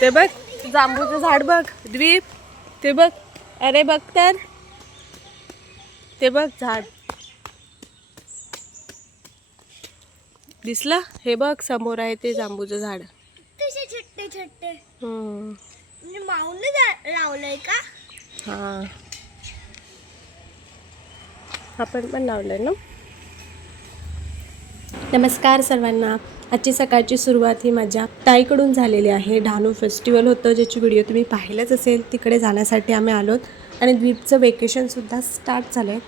ते बघ जांबूचं झाड बघ द्वीप, ते बघ. अरे बघ तर ते बघ झाड दिसलं. हे बघ समोर आहे ते जांबूचं झाड. छोटे छोटे म्हणजे माऊने लावलंय का? हा आपण पण लावलंय ना. नमस्कार सर्वांना. आजची सकाळची सुरुवात ही माझ्या ताईकडून झालेली आहे. डहाणू फेस्टिवल होतं ज्याची व्हिडिओ तुम्ही पाहिलंच असेल. तिकडे जाण्यासाठी आम्ही आलोत आणि द्वीपचं वेकेशनसुद्धा स्टार्ट झालं आहे.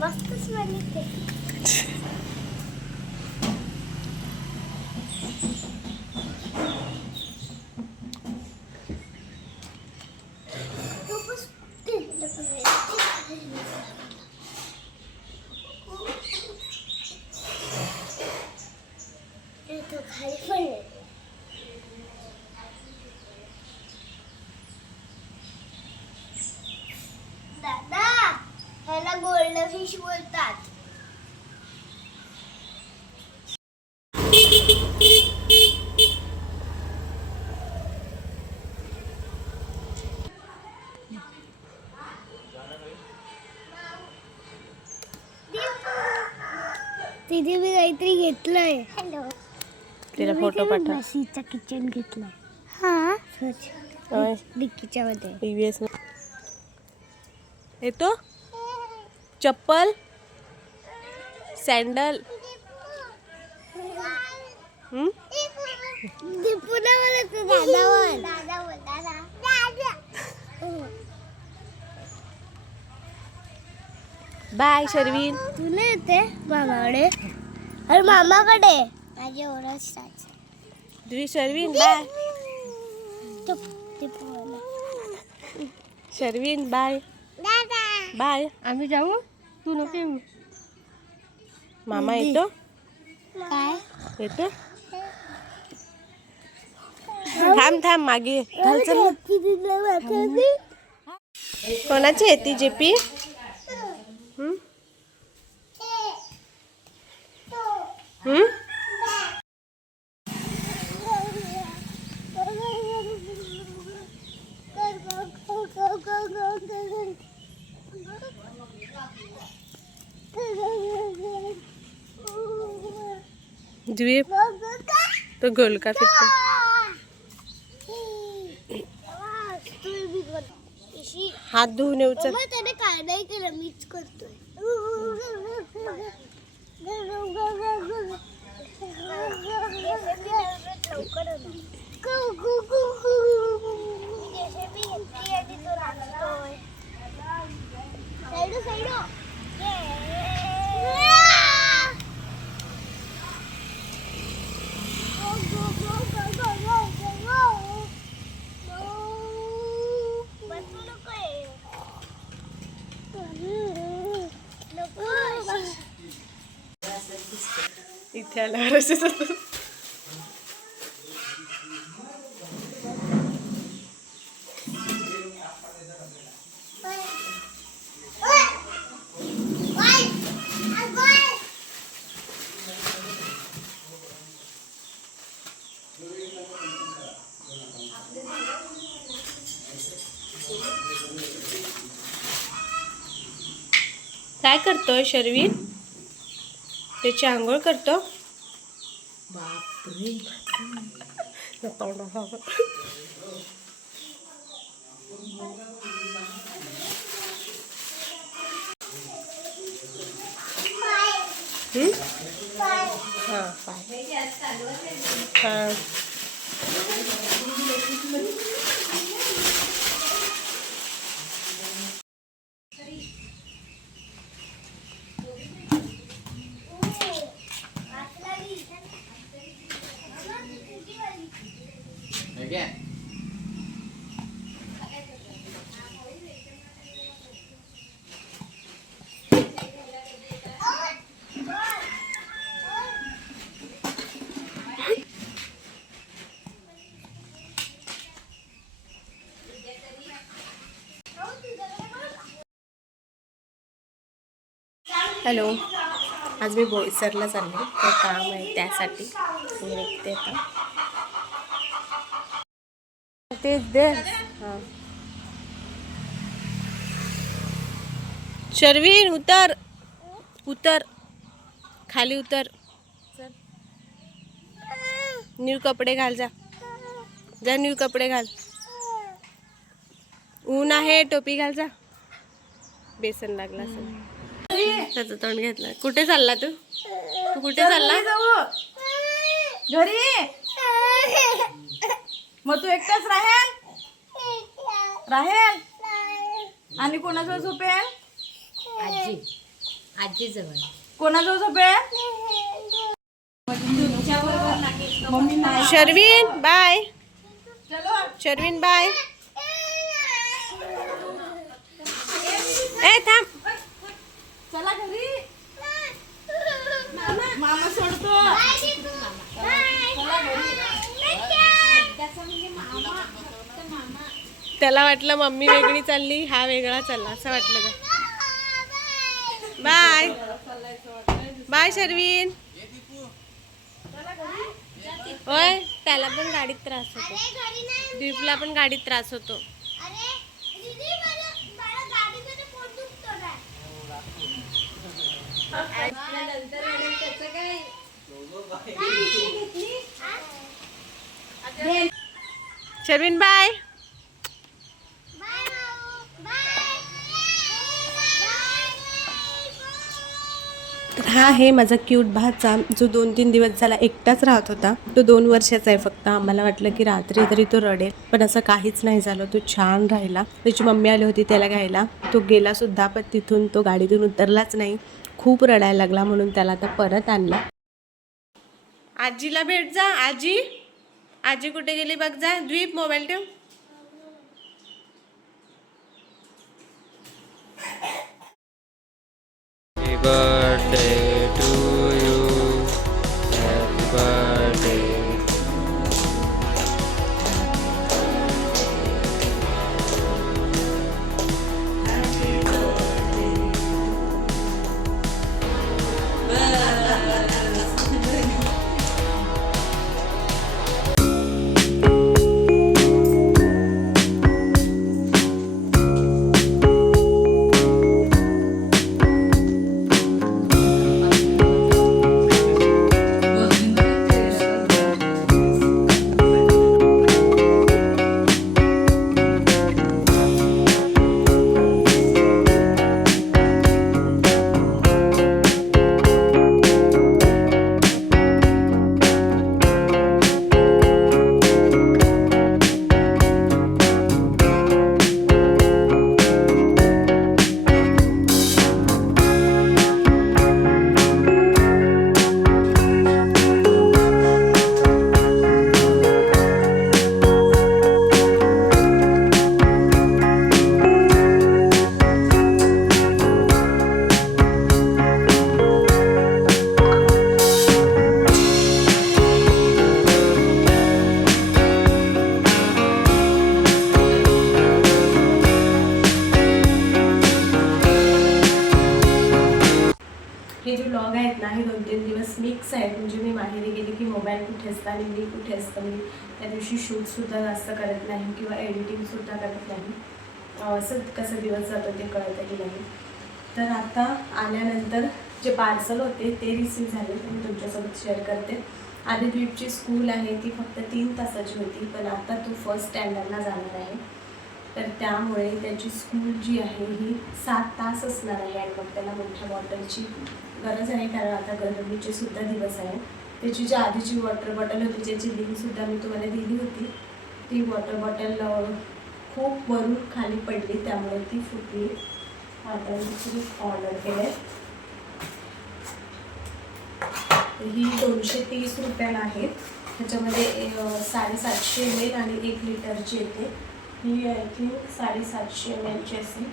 मस्त स्मेल येते. दादा ह्याला गोल्ड फिश बोलतात. तिथे मी काहीतरी घेतलंय. हॅलो तिला फोटो पाठव. मशीचा किचन घेतलाय. हा होय डिक्कीच्या मध्ये टीव्हीएस येतो. चप्पल सँडल दीपूला बोलत दादा बोल दादा. बाय शर्विन. तुला येते मामाकडे? अरे मामाकडे माझे ओरस द्वी Sharvin bye. Sharvin bye bye. आम्ही जाऊ तू नको येऊ. मामा येतो. काय येतो. थांब थांब मागे घाल. चल कोणाची येते जेपी? द्वीप तो गोल का फिरतो. हात धुवून येऊ. चल त्याने काय नाही केलं मीच करतोय. इथे आल्यावर असेच होतं. काय करतोय शर्विन? त्याची आंघोळ करतो. बापरे हां हॅलो, आज मी बोईसरला चालले, ते काम आहे त्यासाठी मी निघते आता. तेच दे. हां शर्वीन उतर, उतर खाली उतर. न्यू कपडे घाल, जा जा न्यू कपडे घाल. ऊन आहे, टोपी घाल जा. बेसन लागला असेल, त्याचं तोंड घेतलं. कुठे चालला तू? तू कुठे चालला? घरी. मग तू एकटाच राहेल आणि कोणाजवळ झोपेल? आजी जवळ. कोणाजवळ झोपेल? मम्मी नाही. शर्वीन बाय. शर्वीन बाय. ए थांब. चला घरी. मामा सोडतो. त्याला वाटलं मम्मी वेगळी चालली, हा वेगळा चालला असं वाटलं का? Bye bye Sharvin. होय, त्याला पण गाडीत त्रास होतो, दीपला पण गाडीत त्रास होतो. शर्वीन बाय. तर हा आहे माझा क्यूट भाचा, जो 2-3 दिवस झाला एकटाच राहत होता. तो 2 वर्षाचा आहे फक्त. आम्हाला वाटलं की रात्री तरी तो रडेल, पण असं काहीच नाही झालं. तो छान राहिला. त्याची मम्मी आली होती त्याला घ्यायला, तो गेला सुद्धा, पण तिथून तो गाडीतून उतरलाच नाही. खूप रडायला लागला, म्हणून त्याला आता परत आणला. आजीला भेट जा. आजी, आजी कुठे गेली बघ जा. द्वीप मोबाईल ठेव. Happy birthday to you. Happy birthday. हे जे ब्लॉग आहेत ना, हे 2-3 दिवस मिक्स आहेत. म्हणजे मी माहेरी गेली की मोबाईल कुठे असतं आणि मी कुठे असतं. मी त्या दिवशी शूटसुद्धा जास्त करत नाही किंवा एडिटिंगसुद्धा करत नाही. असं कसं दिवस जातो ते कळतं की नाही. तर आता आल्यानंतर जे पार्सल होते ते रिसीव झाले, ते मी तुमच्यासोबत शेअर करते. आधी द्वीपची स्कूल आहे ती फक्त 3 तासाची होती, पण आता तो फर्स्ट स्टँडर्डला जाणार आहे. तर त्यामुळे त्याची स्कूल जी आहे ही 7 तास असणार आहे. आणि मग त्याला मोठ्या बॉटलची गरज आहे, कारण आता गरमीचे सुद्धा दिवस आहे. त्याची जी आधीची वॉटर बॉटल होती, ज्याची लिंकसुद्धा मी तुम्हाला दिली होती, ती वॉटर बॉटल खूप वरून खाली पडली, त्यामुळे ती फुटली. आता मी दुसरी ऑर्डर केले. ही 230 रुपयाला आहे. त्याच्यामध्ये 750 ml आणि 1 लिटरची येते. ही आय थिंक 750 ml असेल.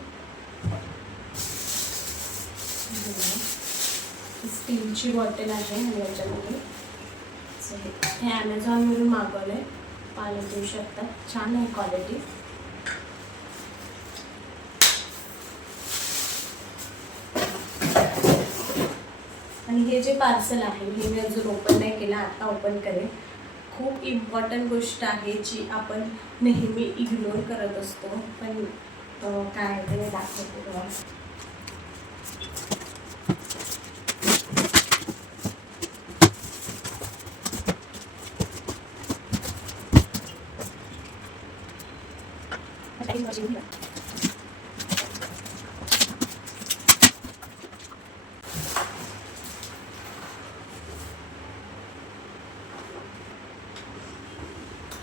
स्टीलची बॉटल आहे आणि याच्यामध्ये हे ॲमेझॉनवरून मागवलं आहे. पाणी देऊ शकतात, छान आहे क्वालिटी. हे जे पार्सल आहे हे मी अजून ओपन नाही केलं, आता ओपन करेन. खूप इम्पॉर्टंट गोष्ट आहे जी आपण नेहमी इग्नोर करत असतो, पण काय आहे ते मी दाखवते तुम्हाला.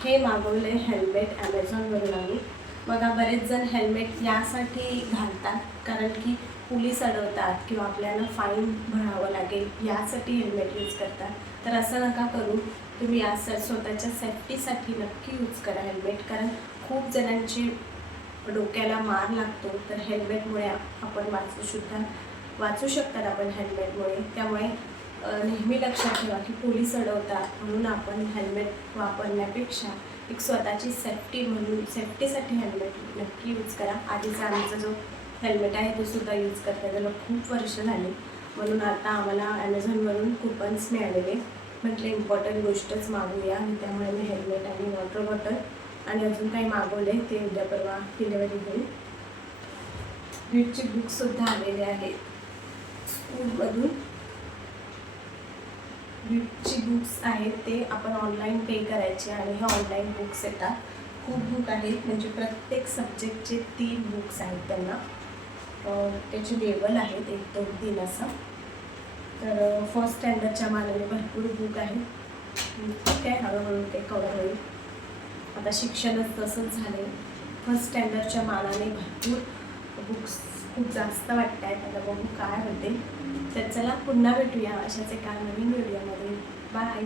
हे मागवले हेल्मेट ॲमेझॉनवरून आम्ही. बघा बरेच जण हेल्मेट यासाठी घालतात कारण की पोलीस अडवतात किंवा आपल्याला फाईन भरावं लागेल यासाठी हेल्मेट यूज करतात. तर असं नका करू, तुम्ही यासाठी स्वतःच्या सेफ्टीसाठी नक्की यूज करा हेल्मेट. कारण खूप जणांची डोक्याला मार लागतो, तर हेल्मेटमुळे आपण वाचू शकतात आपण हेल्मेटमुळे. त्यामुळे नेहमी लक्षात ठेवा की पोलीस अडवतात म्हणून आपण हेल्मेट वापरण्यापेक्षा एक स्वतःची सेफ्टी म्हणून सेफ्टीसाठी हेल्मेट नक्की यूज करा. आधीचा आमचा जो हेल्मेट आहे तो सुद्धा यूज करता त्याला खूप वर्ष झाली, म्हणून आता आम्हाला ॲमेझॉनवरून कुपन्स मिळालेले. म्हटलं इम्पॉर्टंट गोष्टच मागवूया आणि त्यामुळे मी हेल्मेट आणि वॉटर बॉटल आणि अजून काही मागवले ते उद्या परवा डिलेवरी होईल. रीडची बुकसुद्धा आलेले आहेत स्कूलमधून. रीडची बुक्स आहेत ते आपण ऑनलाईन पे करायचे आणि हे ऑनलाईन बुक्स येतात. खूप बुक आहेत, म्हणजे प्रत्येक सब्जेक्टचे 3 बुक्स आहेत त्यांना. त्याचे लेवल आहेत 1, 2, 3 असं. तर फर्स्ट स्टँडर्डच्या मानाने भरपूर बुक आहेत. ठीक आहे, हळूहळू ते कवर होईल. आता शिक्षणच तसंच झाले, फर्स्ट स्टँडर्डच्या मानाने भरपूर बुक्स खूप जास्त वाटत आहेत. आता बघू काय होते. तर चला पुन्हा भेटूया अशाच एका नवीन व्हिडिओमध्ये. बाय.